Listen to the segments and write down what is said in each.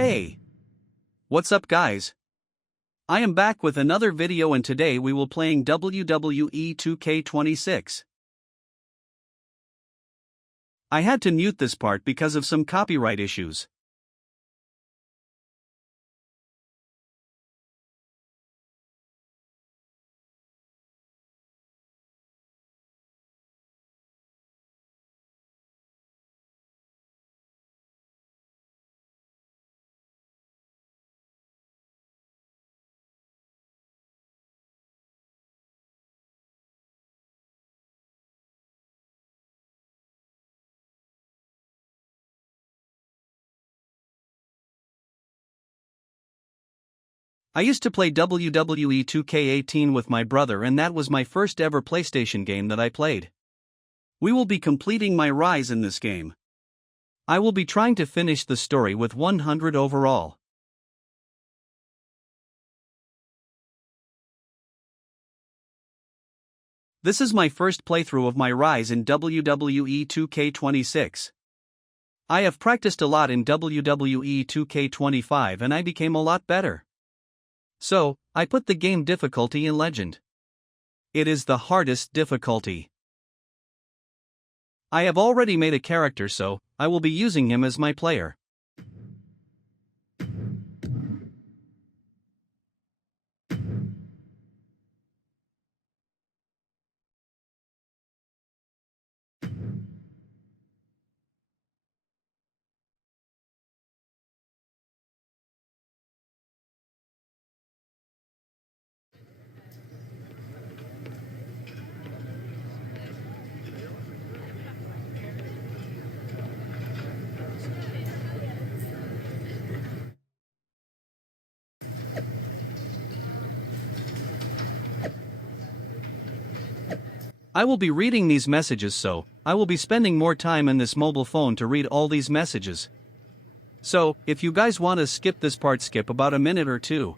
Hey! What's up guys? I am back with another video and today we will playing WWE 2K26. I had to mute this part because of some copyright issues. I used to play WWE 2K18 with my brother and that was my first ever PlayStation game that I played. We will be completing MyRise in this game. I will be trying to finish the story with 100 overall. This is my first playthrough of MyRise in WWE 2K26. I have practiced a lot in WWE 2K25 and I became a lot better. So, I put the game difficulty in Legend. It is the hardest difficulty. I have already made a character so, I will be using him as my player. I will be reading these messages so, I will be spending more time in this mobile phone to read all these messages. So, if you guys want to skip this part, skip about a minute or two.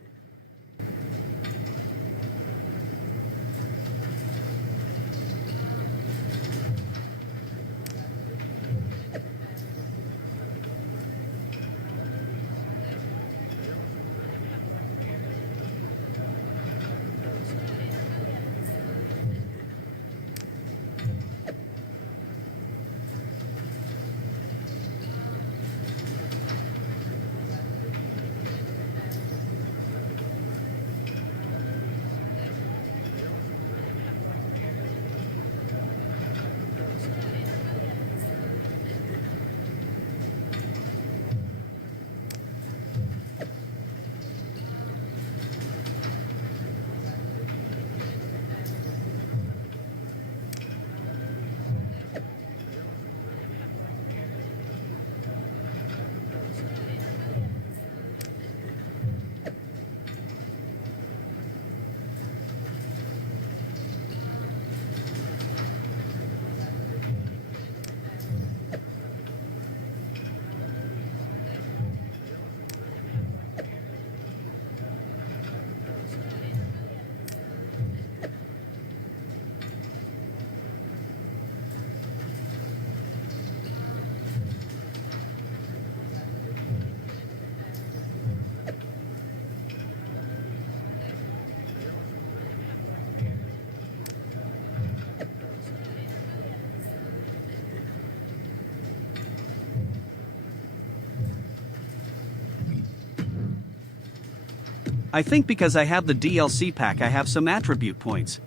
I think because I have the DLC pack I have some attribute points.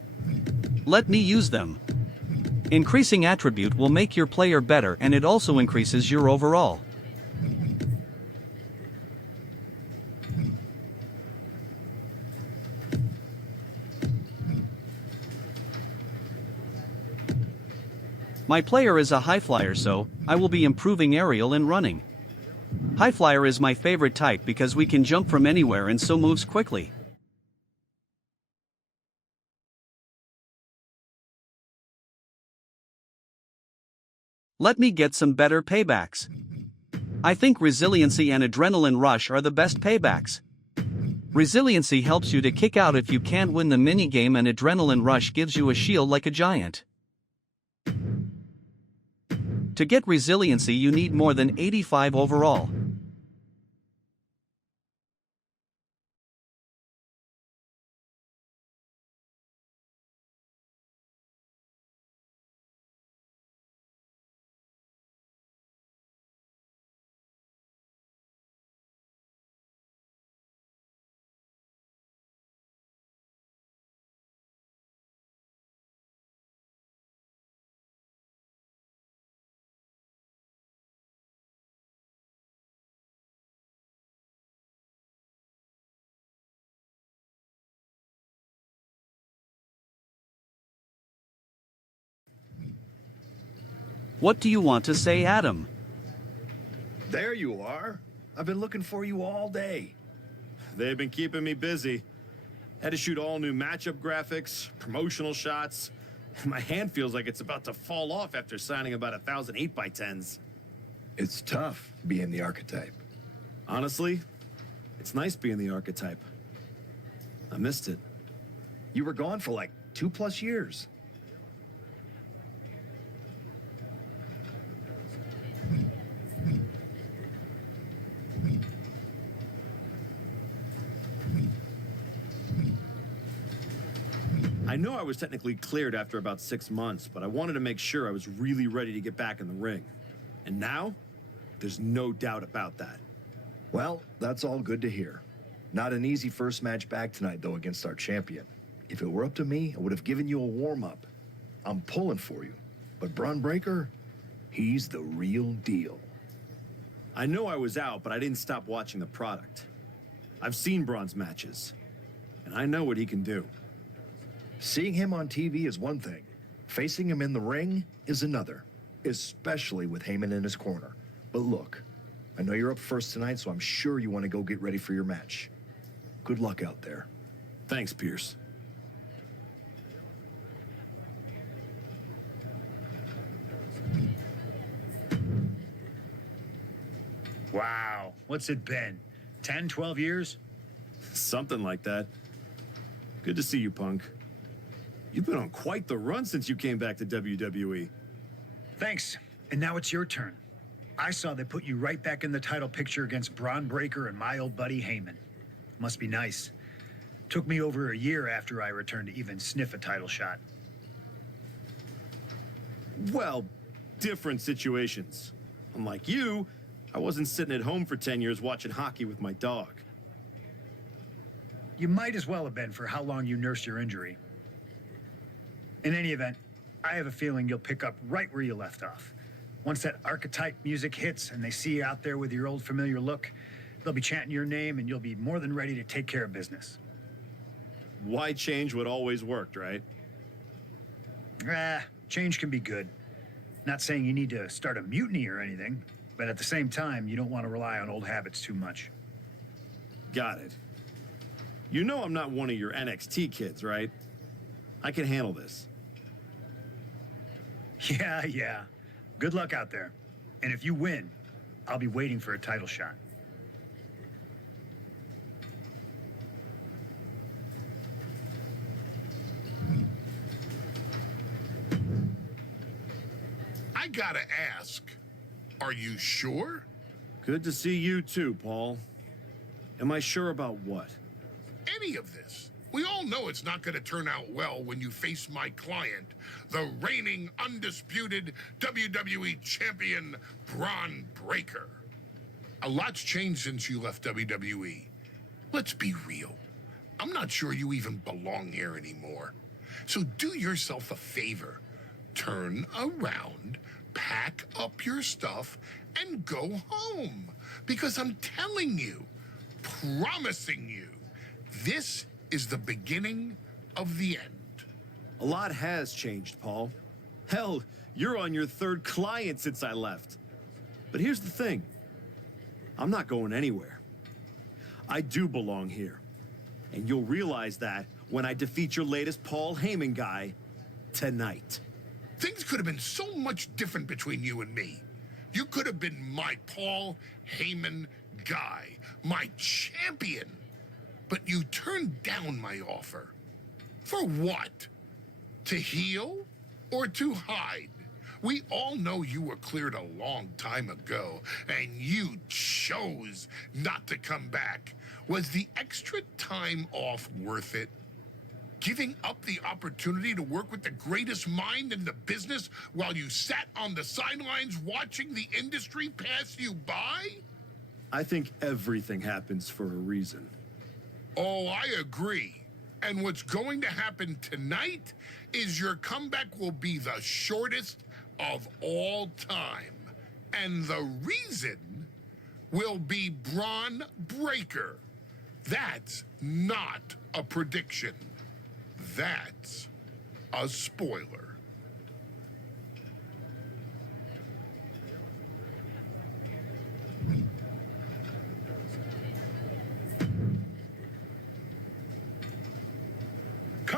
Let me use them. Increasing attribute will make your player better and it also increases your overall. My player is a high flyer so, I will be improving aerial and running. High flyer is my favorite type because we can jump from anywhere and so moves quickly. Let me get some better paybacks. I think resiliency and adrenaline rush are the best paybacks. Resiliency helps you to kick out if you can't win the minigame and adrenaline rush gives you a shield like a giant. To get resiliency you need more than 85 overall. What do you want to say, Adam? There you are. I've been looking for you all day. They've been keeping me busy. Had to shoot all new matchup graphics, promotional shots. My hand feels like it's about to fall off after signing about 1,000 8x10s. It's tough being the Archetype. Honestly, it's nice being the Archetype. I missed it. You were gone for like 2+ years. I know I was technically cleared after about 6 months, but I wanted to make sure I was really ready to get back in the ring. And now, there's no doubt about that. Well, that's all good to hear. Not an easy first match back tonight, though, against our champion. If it were up to me, I would have given you a warm-up. I'm pulling for you. But Braun Breaker, he's the real deal. I know I was out, but I didn't stop watching the product. I've seen Braun's matches, and I know what he can do. Seeing him on TV is one thing. Facing him in the ring is another, especially with Heyman in his corner. But look, I know you're up first tonight, so I'm sure you want to go get ready for your match. Good luck out there. Thanks, Pierce. Wow, what's it been? 10, 12 years? Something like that. Good to see you, Punk. You've been on quite the run since you came back to WWE. Thanks. And now it's your turn. I saw they put you right back in the title picture against Braun Breaker and my old buddy Heyman. Must be nice. Took me over a year after I returned to even sniff a title shot. Well, different situations. Unlike you, I wasn't sitting at home for 10 years watching hockey with my dog. You might as well have been for how long you nursed your injury. In any event, I have a feeling you'll pick up right where you left off. Once that Archetype music hits and they see you out there with your old familiar look, they'll be chanting your name and you'll be more than ready to take care of business. Why change what always worked, right? Change can be good. Not saying you need to start a mutiny or anything, but at the same time, you don't want to rely on old habits too much. Got it. You know I'm not one of your NXT kids, right? I can handle this. Yeah. Good luck out there. And if you win, I'll be waiting for a title shot. I gotta ask, are you sure? Good to see you too, Paul. Am I sure about what? Any of this? We all know it's not gonna turn out well when you face my client, the reigning, undisputed WWE Champion, Braun Breaker. A lot's changed since you left WWE. Let's be real. I'm not sure you even belong here anymore. So do yourself a favor. Turn around, pack up your stuff, and go home. Because I'm telling you, promising you, this is the beginning of the end. A lot has changed, Paul. Hell, you're on your 3rd client since I left. But here's the thing. I'm not going anywhere. I do belong here. And you'll realize that when I defeat your latest Paul Heyman guy tonight. Things could have been so much different between you and me. You could have been my Paul Heyman guy, my champion. But you turned down my offer. For what? To heal or to hide? We all know you were cleared a long time ago, and you chose not to come back. Was the extra time off worth it? Giving up the opportunity to work with the greatest mind in the business while you sat on the sidelines watching the industry pass you by? I think everything happens for a reason. Oh, I agree. And what's going to happen tonight is your comeback will be the shortest of all time. And the reason will be Braun Breaker. That's not a prediction. That's a spoiler.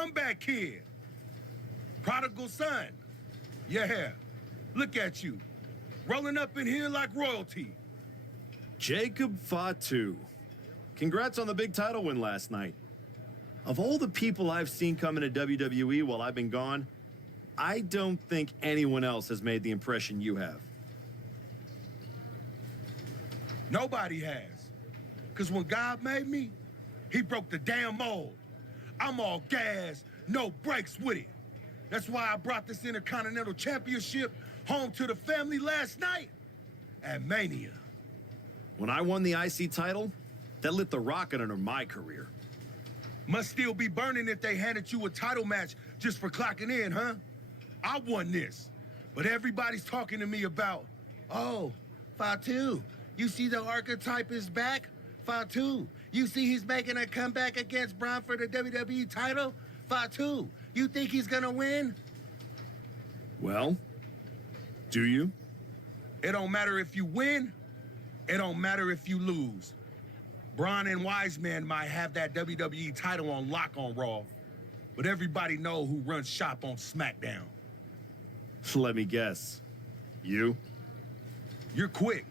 comeback kid. Prodigal son. Yeah, look at you. Rolling up in here like royalty. Jacob Fatu. Congrats on the big title win last night. Of all the people I've seen come into WWE while I've been gone, I don't think anyone else has made the impression you have. Nobody has. Because when God made me, he broke the damn mold. I'm all gas, no brakes with it. That's why I brought this Intercontinental Championship home to the family last night at Mania. When I won the IC title, that lit the rocket under my career. Must still be burning if they handed you a title match just for clocking in, huh? I won this. But everybody's talking to me about, oh, Fatu, you see the Archetype is back? Fatu, you see he's making a comeback against Braun for the WWE title? Fatu, you think he's gonna win? Well, do you? It don't matter if you win, it don't matter if you lose. Braun and Wiseman might have that WWE title on lock on Raw, but everybody know who runs shop on SmackDown. Let me guess. You? You're quick.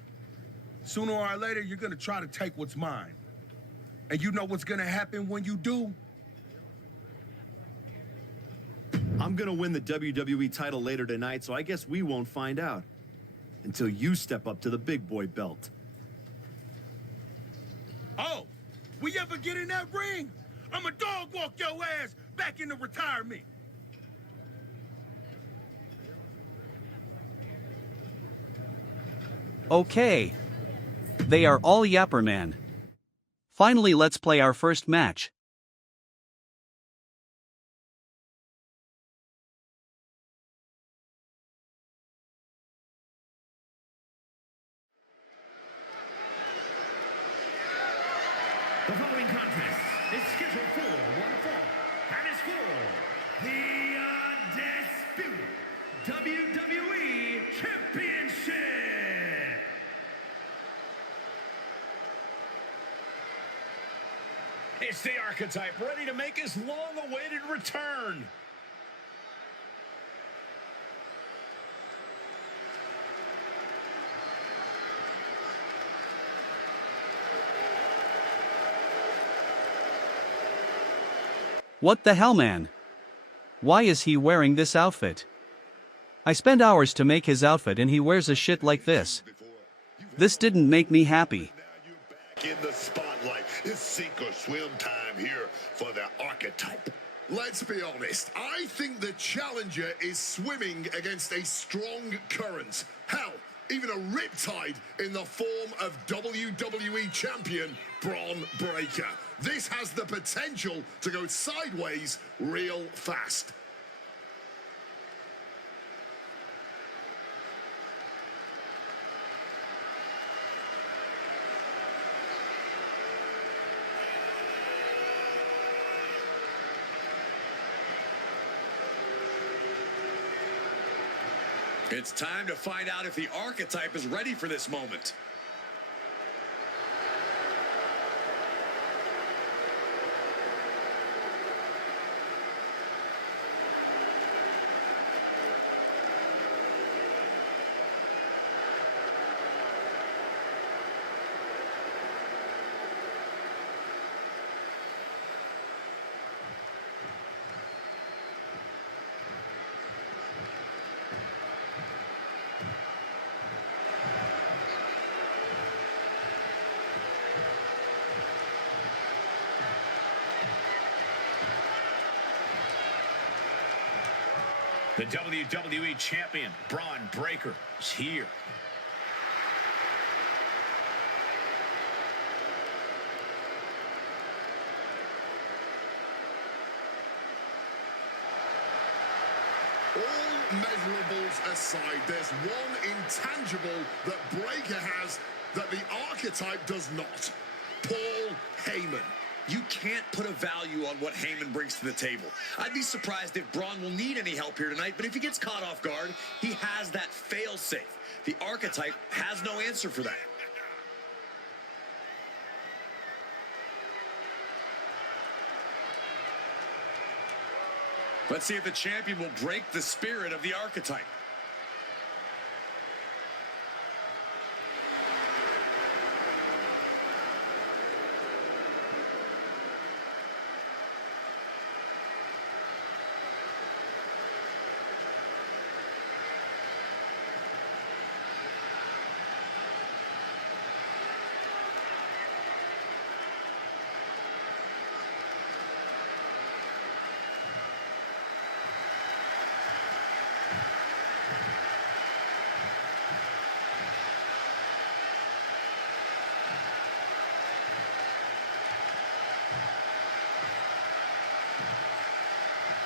Sooner or later, you're gonna try to take what's mine. And you know what's gonna happen when you do? I'm gonna win the WWE title later tonight, so I guess we won't find out. Until you step up to the big boy belt. Oh, we ever get in that ring? I'ma dog walk your ass back into retirement. Okay. They are all yapper man. Finally, let's play our first match. The following contest is scheduled for one fall and is for the undisputed WWE Championship. It's the Archetype ready to make his long-awaited return. What the hell, man? Why is he wearing this outfit? I spent hours to make his outfit and he wears a shit like this. This didn't make me happy. In the spotlight, it's sink or swim time here for the Archetype. Let's be honest, I think the challenger is swimming against a strong current. Hell, even a riptide in the form of WWE Champion Braun Breaker. This has the potential to go sideways real fast. It's time to find out if the Archetype is ready for this moment. The WWE Champion, Braun Breaker, is here. All measurables aside, there's one intangible that Breaker has that the Archetype does not. Paul Heyman. You can't put a value on what Heyman brings to the table. I'd be surprised if Braun will need any help here tonight, but if he gets caught off guard, he has that fail-safe. The Archetype has no answer for that. Let's see if the champion will break the spirit of the Archetype.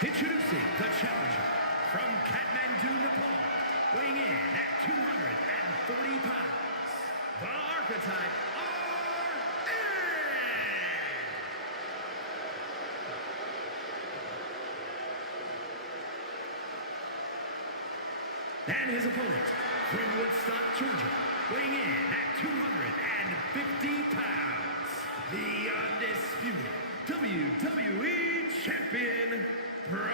Introducing the challenger from Kathmandu, Nepal, weighing in at 240 pounds, the Archetype, Ryen. And his opponent from Woodstock, Georgia, weighing in at 250 pounds, the undisputed WWE Champion, Breaker.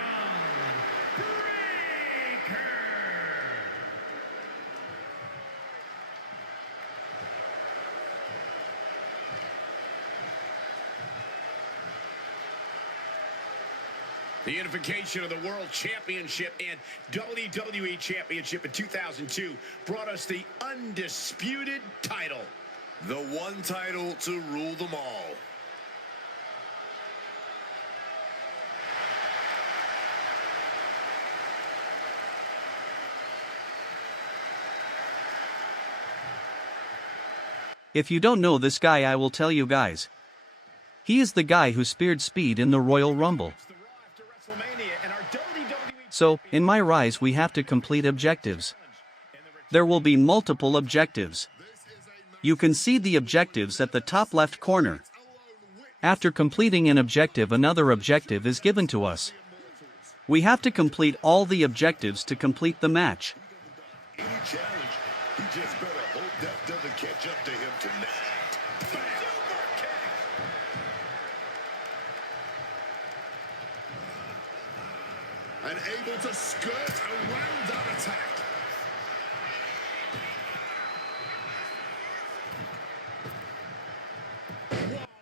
The unification of the World Championship and WWE Championship in 2002 brought us the undisputed title. The one title to rule them all. If you don't know this guy, I will tell you guys. He is the guy who speared Speed in the Royal Rumble. So, in MyRise we have to complete objectives. There will be multiple objectives. You can see the objectives at the top left corner. After completing an objective, another objective is given to us. We have to complete all the objectives to complete the match. Any challenge, he just better hope that doesn't catch up to him tonight. And able to skirt around that attack.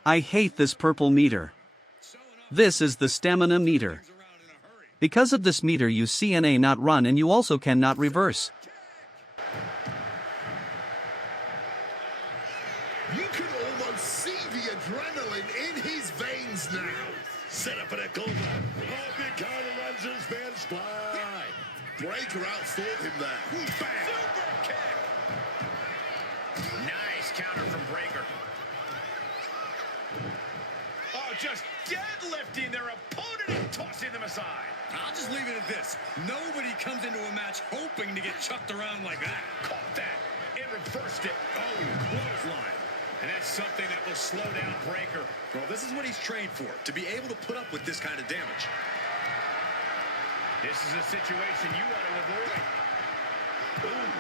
I hate this purple meter. This is the stamina meter. Because of this meter you CNA not run and you also cannot reverse. You can almost see the adrenaline in his veins now. Set up an Akova. Oh, big counter runs his fence fly. Breaker outthought him there. Bam. Super kick. Nice counter from Breaker. Oh, just deadlifting their opponent and tossing them aside. I'll just leave it at this. Nobody comes into a match hoping to get chucked around like that. Caught that and reversed it. Oh, clothesline. And that's something that will slow down Breaker. Well, this is what he's trained for, to be able to put up with this kind of damage. This is a situation you want to avoid. Ooh.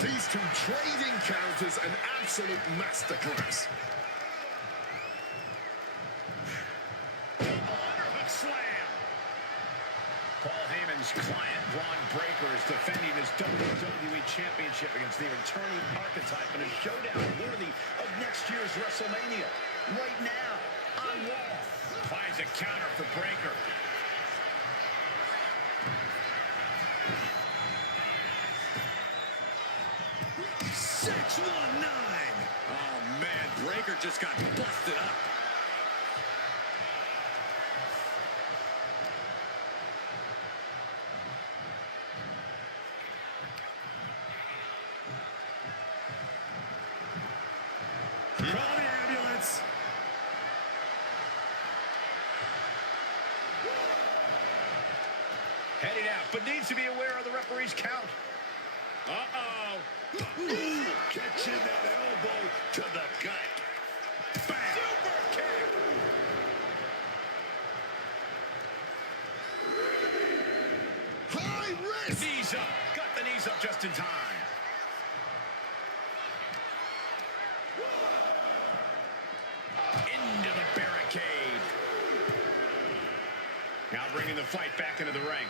These two trading counters, an absolute masterclass. Underhook slam. Paul Heyman's client, Bron Breakker, is defending his WWE Championship against the returning Archetype in a showdown worthy of next year's WrestleMania. Right now, on Raw. Finds a counter for Breakker. Oh, man, Breaker just got busted up. Call the ambulance. Heading out, but needs to be aware of the referee's count. Uh-oh. Ooh, catching that elbow to the gut. Bam. Super kick. High risk. Knees up. Got the knees up just in time. fight back into the ring.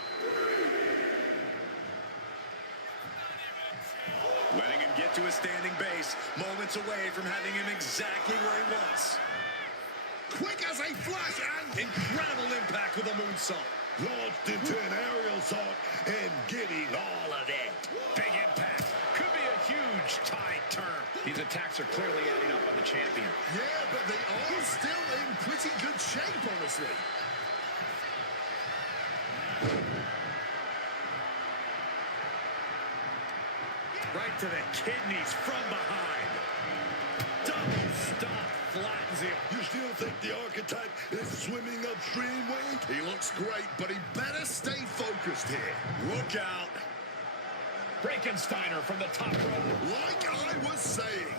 Letting him get to a standing base, moments away from having him exactly where he wants. Quick as a flash and Incredible impact with a moonsault. launched into an aerial assault and getting all of it. Big impact. Could be a huge tide turn. These attacks are clearly adding up on the champion. Yeah, but they are still in pretty good shape, honestly. Right to the kidneys from behind. Double stomp flattens him. You still think the Archetype is swimming upstream, Wade? He looks great, but he better stay focused here. Look out. Frankensteiner from the top row. Like I was saying,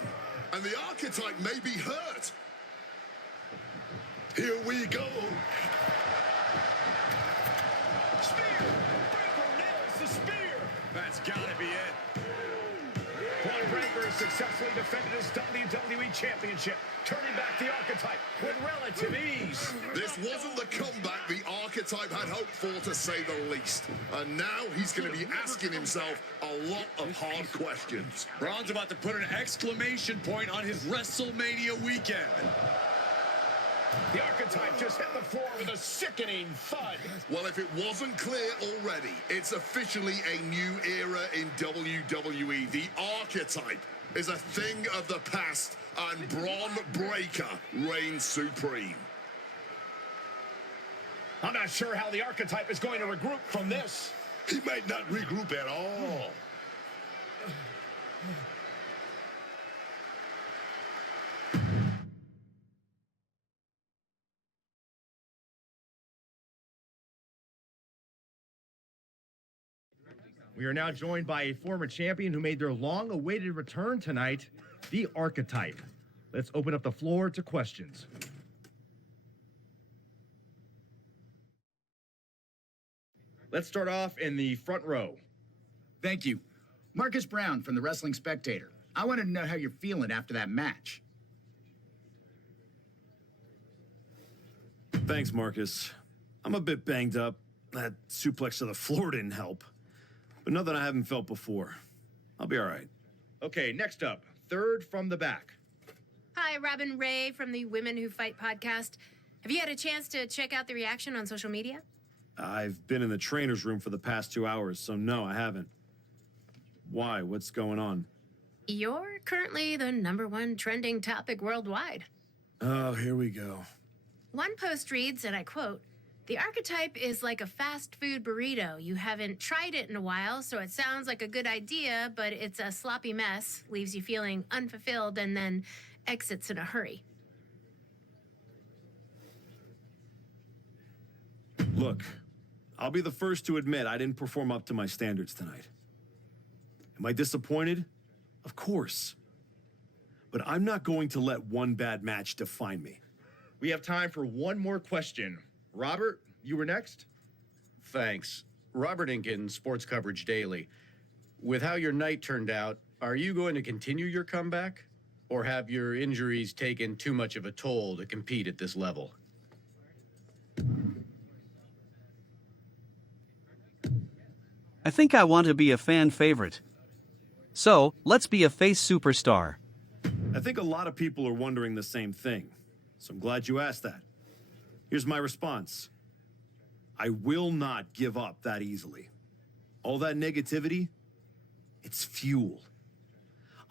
and the Archetype may be hurt. Here we go. Spear. Breaker nails the spear. That's gotta be it. Braun Breaker has successfully defended his WWE Championship, turning back the Archetype with relative ease. This wasn't the comeback the Archetype had hoped for, to say the least. And now he's going to be asking himself a lot of hard questions. Braun's about to put an exclamation point on his WrestleMania weekend. The Archetype just hit the floor with a sickening thud. Well, if it wasn't clear already, it's officially a new era in WWE. The Archetype is a thing of the past, and Braun Breaker reigns supreme. I'm not sure how the Archetype is going to regroup from this. He might not regroup at all. We are now joined by a former champion who made their long-awaited return tonight, the Archetype. Let's open up the floor to questions. Let's start off in the front row. Thank you. Marcus Brown from the Wrestling Spectator. I wanted to know how you're feeling after that match. Thanks, Marcus. I'm a bit banged up. That suplex to the floor didn't help. But nothing I haven't felt before. I'll be all right. Okay, next up, third from the back. Hi, Robin Ray from the Women Who Fight podcast. Have you had a chance to check out the reaction on social media? I've been in the trainer's room for the past 2 hours, so no, I haven't. Why? What's going on? You're currently the #1 trending topic worldwide. Oh, here we go. One post reads, and I quote, "The Archetype is like a fast food burrito. You haven't tried it in a while, so it sounds like a good idea, but it's a sloppy mess, leaves you feeling unfulfilled, and then exits in a hurry." Look, I'll be the first to admit I didn't perform up to my standards tonight. Am I disappointed? Of course. But I'm not going to let one bad match define me. We have time for one more question. Robert, you were next. Thanks. Robert Inkin, Sports Coverage Daily. With how your night turned out, are you going to continue your comeback? Or have your injuries taken too much of a toll to compete at this level? I think I want to be a fan favorite. So, let's be a face superstar. I think a lot of people are wondering the same thing, so I'm glad you asked that. Here's my response. I will not give up that easily. All that negativity, it's fuel.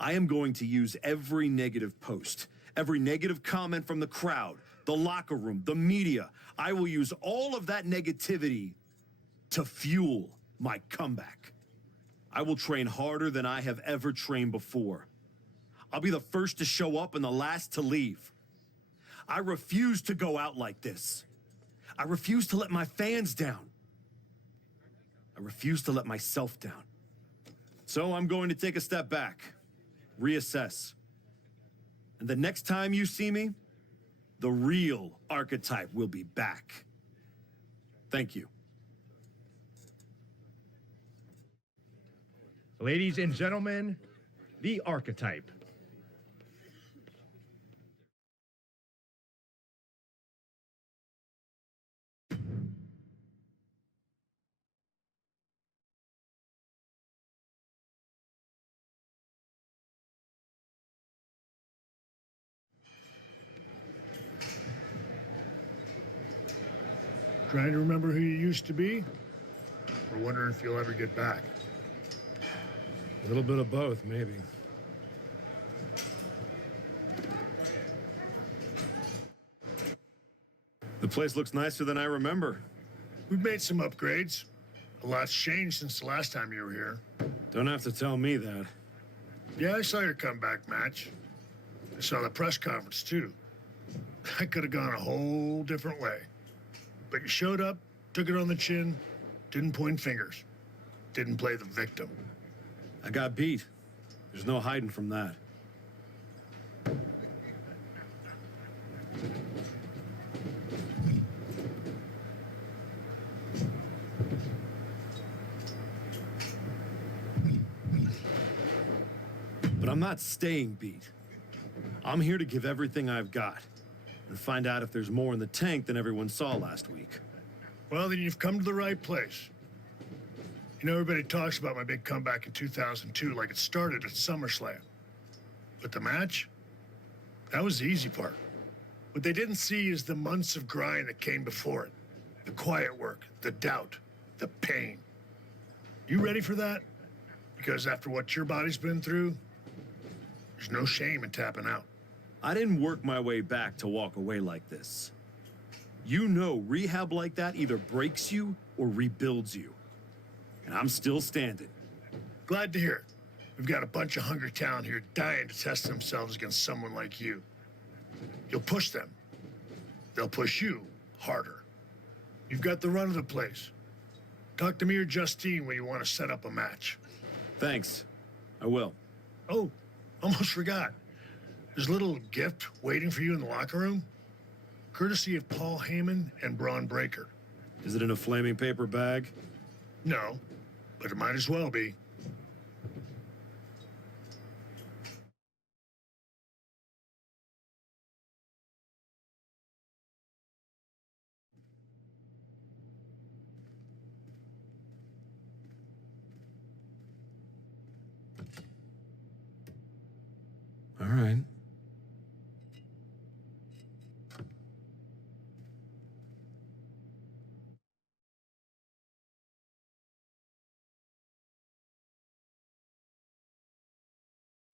I am going to use every negative post, every negative comment from the crowd, the locker room, the media. I will use all of that negativity to fuel my comeback. I will train harder than I have ever trained before. I'll be the first to show up and the last to leave. I refuse to go out like this. I refuse to let my fans down. I refuse to let myself down. So I'm going to take a step back, reassess. And the next time you see me, the real Archetype will be back. Thank you. Ladies and gentlemen, the Archetype. Trying to remember who you used to be? Or wondering if you'll ever get back? A little bit of both, maybe. The place looks nicer than I remember. We've made some upgrades. A lot's changed since the last time you were here. Don't have to tell me that. Yeah, I saw your comeback match. I saw the press conference, too. I could have gone a whole different way. But you showed up, took it on the chin, didn't point fingers, didn't play the victim. I got beat. There's no hiding from that. But I'm not staying beat. I'm here to give everything I've got and find out if there's more in the tank than everyone saw last week. Well, then you've come to the right place. You know, everybody talks about my big comeback in 2002 like it started at SummerSlam. But the match? That was the easy part. What they didn't see is the months of grind that came before it. The quiet work, the doubt, the pain. You ready for that? Because after what your body's been through, there's no shame in tapping out. I didn't work my way back to walk away like this. You know, rehab like that either breaks you or rebuilds you. And I'm still standing. Glad to hear it. We've got a bunch of hungry talent here dying to test themselves against someone like you. You'll push them. They'll push you harder. You've got the run of the place. Talk to me or Justine when you want to set up a match. Thanks. I will. Oh, almost forgot. There's a little gift waiting for you in the locker room. Courtesy of Paul Heyman and Braun Breaker. Is it in a flaming paper bag? No, but it might as well be. All right.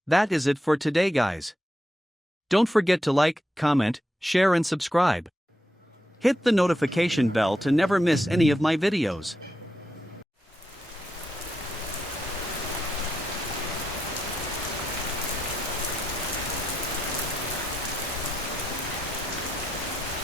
That is it for today, guys. Don't forget to like, comment, share and subscribe. Hit the notification bell to never miss any of my videos.